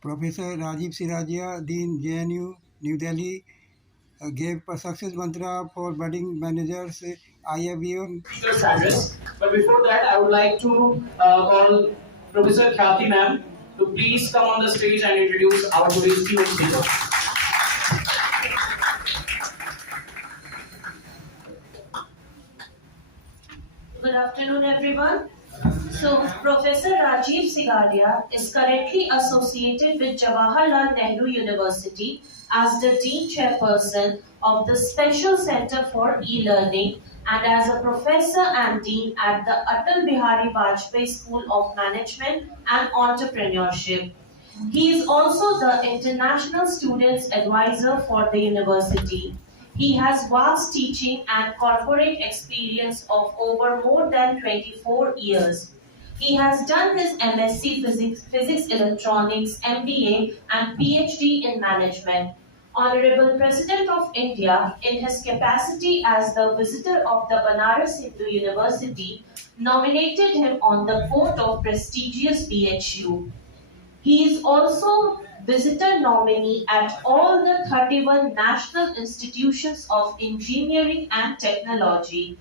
Professor RAJIV SIJARIA, Dean JNU, New Delhi, gave a success mantra for budding managers, IIBM. Speaker's address. But before that, I would like to call Professor Khyati ma'am to please come on the stage and introduce our today's keynote speaker. Good afternoon, everyone. So, Professor Rajiv Sigaria is currently associated with Jawaharlal Nehru University as the Dean Chairperson of the Special Center for E-Learning and as a Professor and Dean at the Atal Bihari Vajpayee School of Management and Entrepreneurship. He is also the International Students Advisor for the university. He has vast teaching and corporate experience of over more than 24 years. He has done his MSc Physics Electronics, MBA, and PhD in Management. Honorable President of India, in his capacity as the visitor of the Banaras Hindu University, nominated him on the court of prestigious BHU. He is also visitor nominee at all the 31 national institutions of engineering and technology.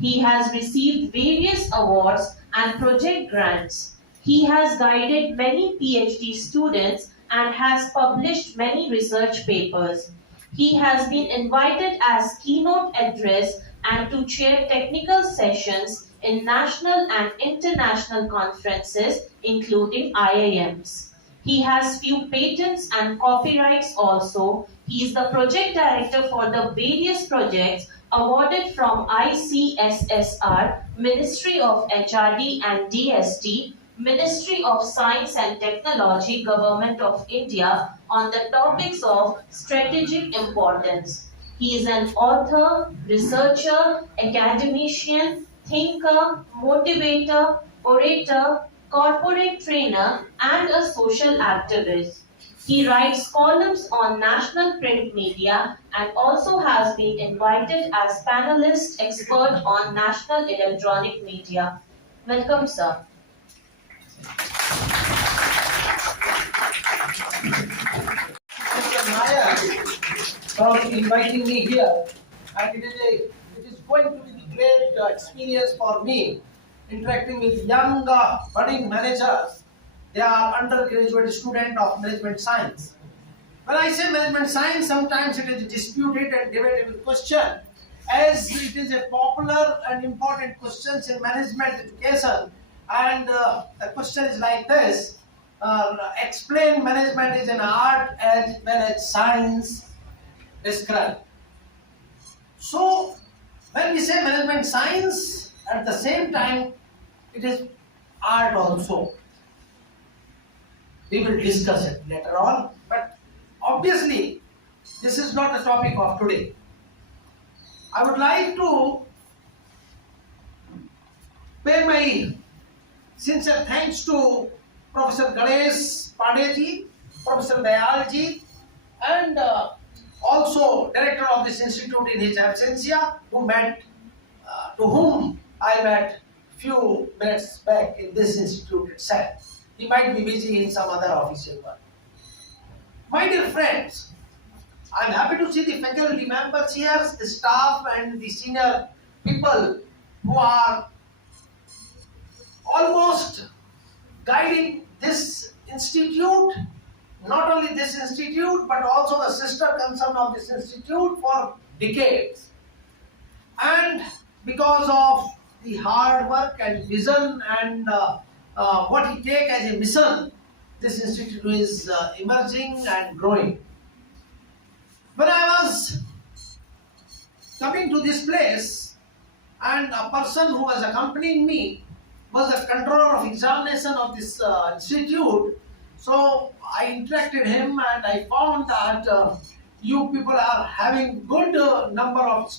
He has received various awards and project grants. He has guided many PhD students and has published many research papers. He has been invited as keynote address and to chair technical sessions in national and international conferences, including IIMs. He has few patents and copyrights also. He is the project director for the various projects awarded from ICSSR, Ministry of HRD and DST, Ministry of Science and Technology, Government of India on the topics of strategic importance. He is an author, researcher, academician, thinker, motivator, orator, corporate trainer, and a social activist. He writes columns on national print media and also has been invited as panelist expert on national electronic media. Welcome, sir. Mr. Nair, for inviting me here, and it is going to be a great experience for me interacting with young budding managers. They are undergraduate student of management science. When I say management science, sometimes it is a disputed and debatable question, as it is a popular and important question in management education. And the question is like this: explain management is an art as well as science described. So, when we say management science, at the same time, it is art also. We will discuss it later on, but obviously, this is not the topic of today. I would like to pay my sincere thanks to Professor Ganesh Pandeyji, Professor Dayalji, and also director of this institute in his absentia, to whom I met few minutes back in this institute itself. He might be busy in some other official work. My dear friends, I am happy to see the faculty members here, the staff and the senior people who are almost guiding this institute, not only this institute but also the sister concern of this institute for decades. And because of the hard work and vision and what he take as a mission, this institute is emerging and growing. When I was coming to this place, and a person who was accompanying me was the controller of examination of this institute, so I interacted him and I found that you people are having good number of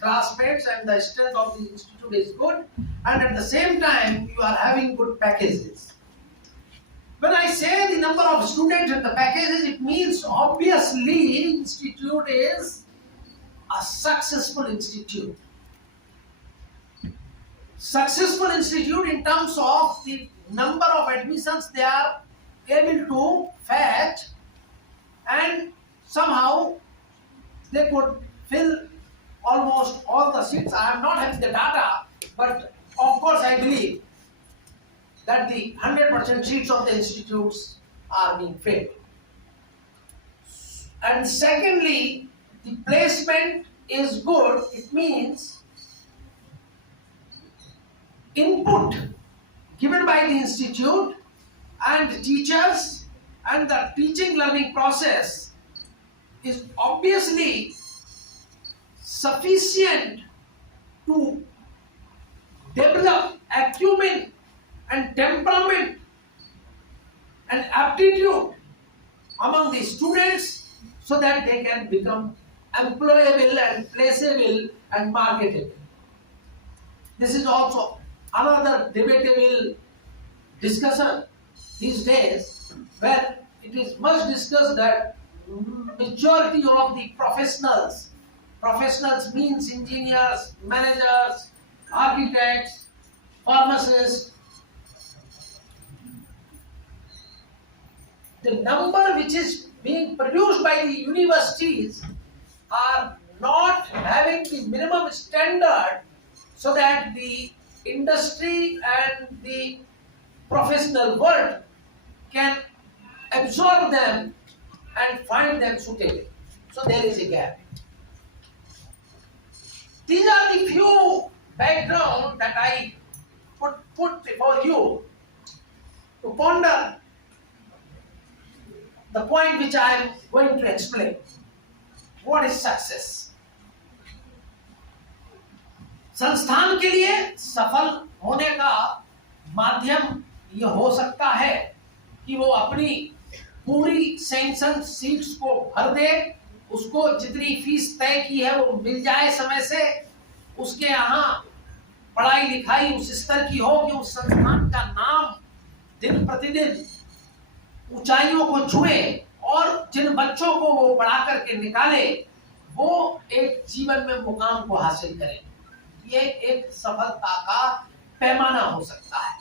classmates and the strength of the institute is good, and at the same time you are having good packages. When I say the number of students and the packages, it means obviously institute is a successful institute. Successful institute in terms of the number of admissions they are able to fetch, and somehow they could fill almost all the seats. I am not having the data, but of course I believe that the 100% seats of the institutes are being filled. And secondly, the placement is good. It means input given by the institute and teachers, and the teaching learning process is obviously sufficient to develop acumen and temperament and aptitude among the students, so that they can become employable and placeable and marketable. This is also another debatable discussion these days, where it is much discussed that majority of the professionals means engineers, managers, architects, pharmacists, the number which is being produced by the universities are not having the minimum standard, so that the industry and the professional world can absorb them and find them suitable. So there is a gap. These are the few background that I put before you to ponder the point which I am going to explain. What is success? संस्थान के लिए सफल होने का माध्यम ये हो सकता है कि वो अपनी पूरी सैंक्शन सीट्स को भर दे, उसको जितनी फीस तय की है वो मिल जाए समय से, उसके यहाँ पढ़ाई लिखाई उस स्तर की हो कि उस संस्थान का नाम दिन प्रतिदिन ऊंचाइयों को छुए, और जिन बच्चों को वो पढ़ा करके निकाले वो एक जीवन में मुकाम को हासिल करें। ये एक सफलता का पैमाना हो सकता है।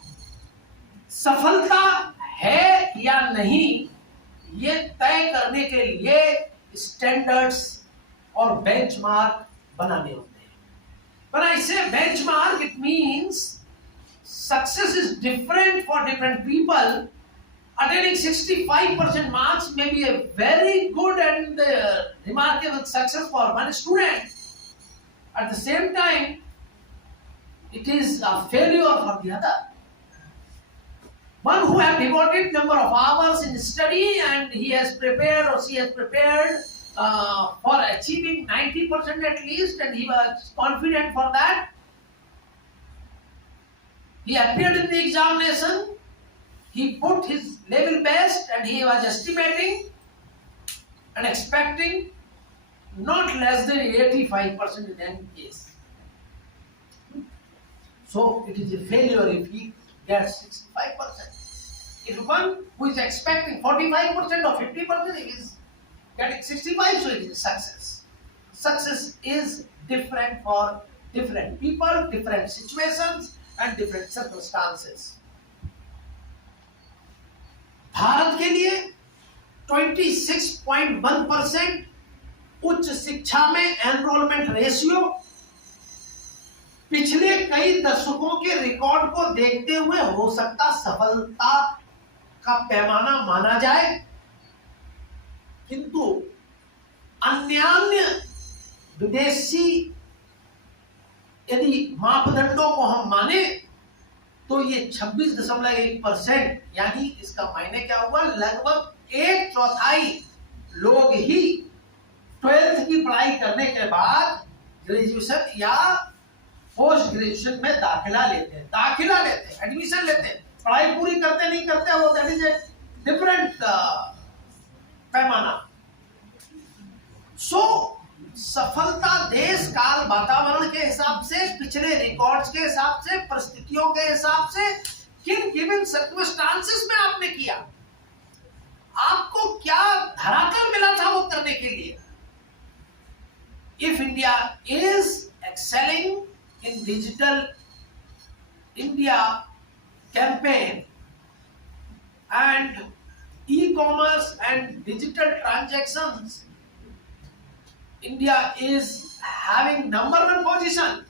सफलता है या नहीं, ये तय करने के लिए स्टैंडर्ड्स और बेंचमार्क बनाने होते हैं। When I say benchmark, it means success is different for different people. Attaining 65% marks may be a very good and remarkable success for one student. At the same time, it is a failure for the other. One who has devoted number of hours in study and he has prepared or she has prepared for achieving 90% at least, and he was confident for that. He appeared in the examination, he put his level best, and he was estimating and expecting not less than 85% in any case. So it is a failure if he gets 65%. If one who is expecting 45% or 50%, he is getting 65%, so it is a success. Success is different for different people, different situations and different circumstances. Bharat के लिए 26.1% उच्च शिक्षा में enrolment ratio पिछले कई दशकों के record को देखते हुए हो सकता सफलता का पैमाना माना जाए, किंतु अन्य विदेशी यदि मापदंडों को हम माने तो ये 26.1%, यानी इसका मायने क्या हुआ, लगभग 1/4 लोग ही 12th की पढ़ाई करने के बाद ग्रेजुएशन या पोस्ट ग्रेजुएशन में दाखिला लेते हैं, एडमिशन लेते हैं। पढ़ाई पूरी करते नहीं करते वो दैट इज ए डिफरेंट पैमाना। सो सफलता देश काल वातावरण के हिसाब से, पिछले रिकॉर्ड्स के हिसाब से, परिस्थितियों के हिसाब से, किन गिवन सर्कमस्टांसेस में आपने किया, आपको क्या धरातल मिला था वो करने के लिए। If India is excelling in digital India campaign and e-commerce and digital transactions, India is having number one position.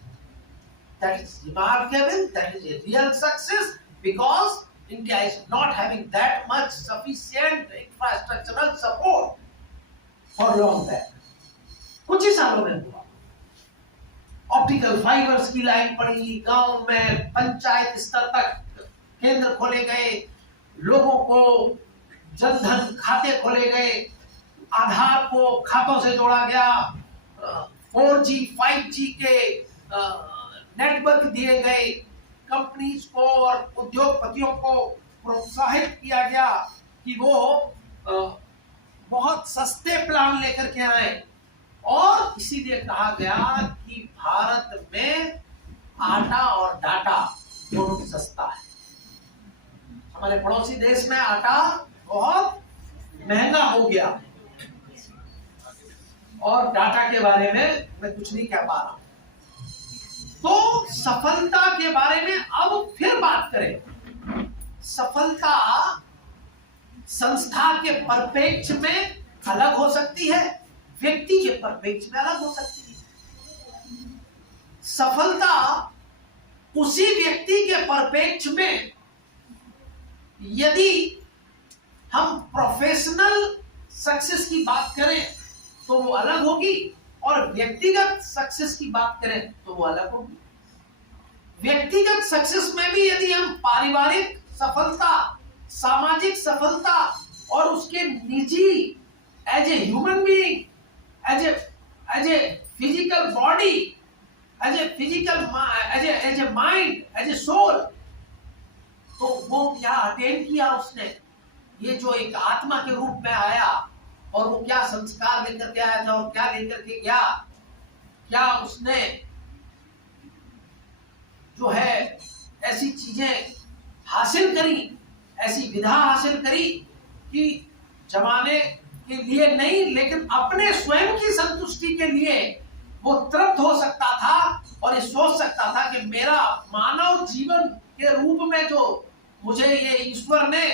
That is remarkable. That is a real success because India is not having that much sufficient infrastructural support for long back. कुछ ही सालों में हुआ. Optical fibres की line पड़ी, गांव में पंचायत स्तर तक केंद्र खोले गए, लोगों को जनधन खाते खोले गए, आधार को खातों से जोड़ा गया, 4G 5G के नेटवर्क दिए गए, कंपनीज को और उद्योगपतियों को प्रोत्साहित किया गया कि वो बहुत सस्ते प्लान लेकर के आए और इसीलिए कहा गया कि भारत में आटा और डाटा दोनों सस्ता है. हमारे पड़ोसी देश में आटा बहुत महंगा हो गया और डाटा के बारे में मैं कुछ नहीं कह पा रहा हूं. तो सफलता के बारे में अब फिर बात करें. सफलता संस्था के परिप्रेक्ष्य में अलग हो सकती है, व्यक्ति के परिप्रेक्ष्य में अलग हो सकती है. सफलता उसी व्यक्ति के परिप्रेक्ष्य में यदि हम प्रोफेशनल सक्सेस की बात करें तो वो अलग होगी और व्यक्तिगत सक्सेस की बात करें तो वो अलग होगी. व्यक्तिगत सक्सेस में भी यदि हम पारिवारिक सफलता, सामाजिक सफलता और उसके निजी as a human being, as a physical body, as a mind, as a soul, तो वो क्या अटेन किया उसने, ये जो एक आत्मा के रूप में आया और वो क्या संस्कार लेकर के आया था और क्या लेकर के गया, क्या उसने जो है ऐसी चीजें हासिल करी, ऐसी विधा हासिल करी कि जमाने के लिए नहीं लेकिन अपने स्वयं की संतुष्टि के लिए वो तृप्त हो सकता था और ये सोच सकता था कि मेरा मानव जीवन के रूप में जो मुझे ये ईश्वर ने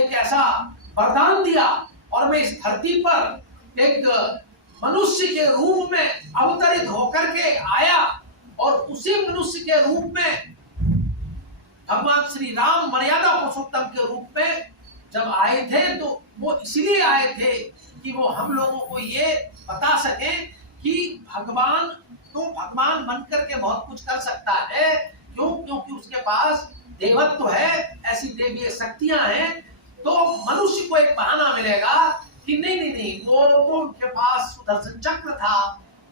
एक ऐसा वरदान दिया और मैं इस धरती पर एक मनुष्य के रूप में अवतरित होकर के आया और उसी मनुष्य के रूप में भगवान श्री राम मर्यादा पुरुषोत्तम के रूप में जब आए थे तो वो इसलिए आए थे कि वो हम लोगों को ये बता सके कि भगवान तो भगवान बनकर के बहुत कुछ कर सकता है. क्यों? क्योंकि उसके पास देवत्व है, ऐसी देवीय शक्तियां हैं. तो मनुष्य को एक बहाना मिलेगा कि नहीं, वो तो उनके पास सुदर्शन चक्र था,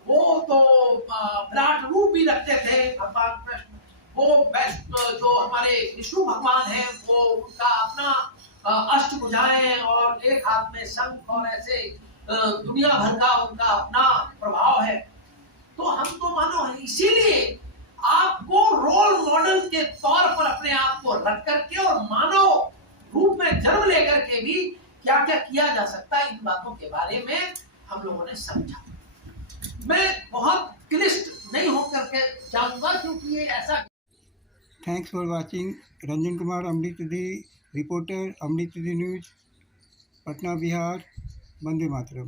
वो तो विराट रूप भी रखते थे भगवान कृष्ण, वो जो हमारे विष्णु भगवान हैं वो उनका अपना अष्टभुजाएं और एक हाथ में शंख और ऐसे दुनिया भर का उनका अपना प्रभाव है. तो हम तो मानो है, इसीलिए आपको रोल मॉडल के तौर पर अपने आप को रख करके और मानव रूप में जन्म लेकर के भी क्या क्या किया जा सकता है, इन बातों के बारे में हम लोगों ने समझा. मैं बहुत क्लिष्ट नहीं होकर के जाऊंगा क्योंकि ये ऐसा. Thanks for watching. Ranjan Kumar Amritdi, reporter, Amritdi news, Patna, Bihar. वंदे मातरम.